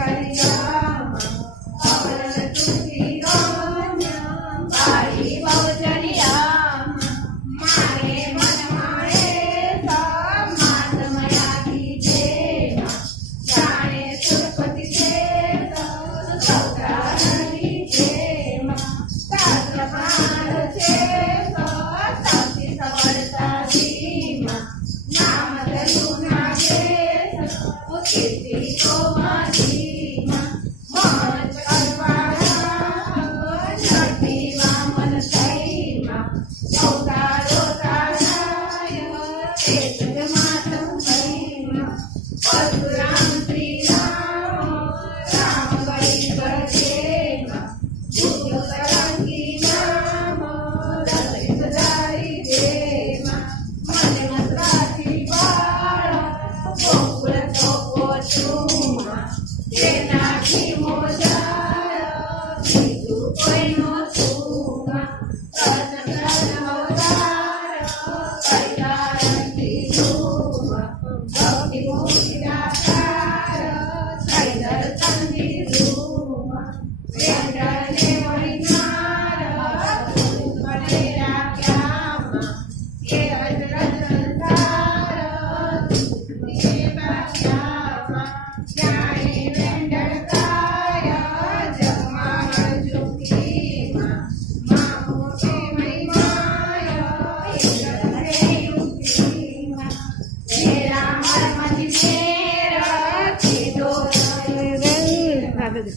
Saturday night. दी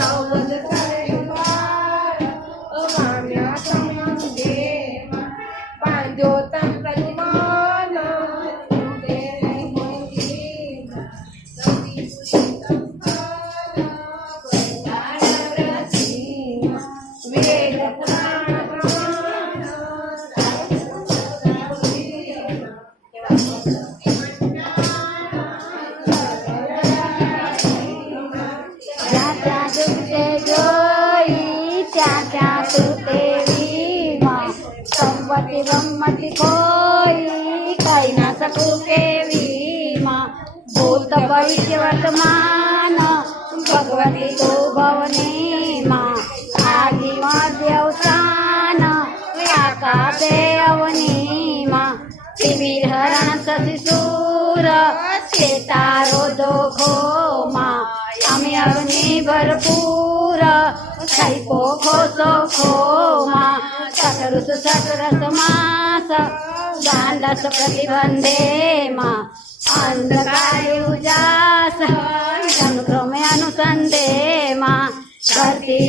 Now સંપત્તિ ગમતી કોઈ કઈ ના શકું કેવી માં ભૂત ભવિષ્ય વર્તમાન ભગવતી તો ભવની માં આદિમાં દેવસાન કાકા દેવની માં. શિબિર હરણ શશી સૂર છે તારો દોખો માં અમે અવની ભરપૂર થઈ પોખો સોખો માં ચતુર્થ ચતુરસ માસ દાંડસ પ્રતિબંધે માં અંધકારે ઉજાસ. સંક્રમે અનુસંધે માં કરતી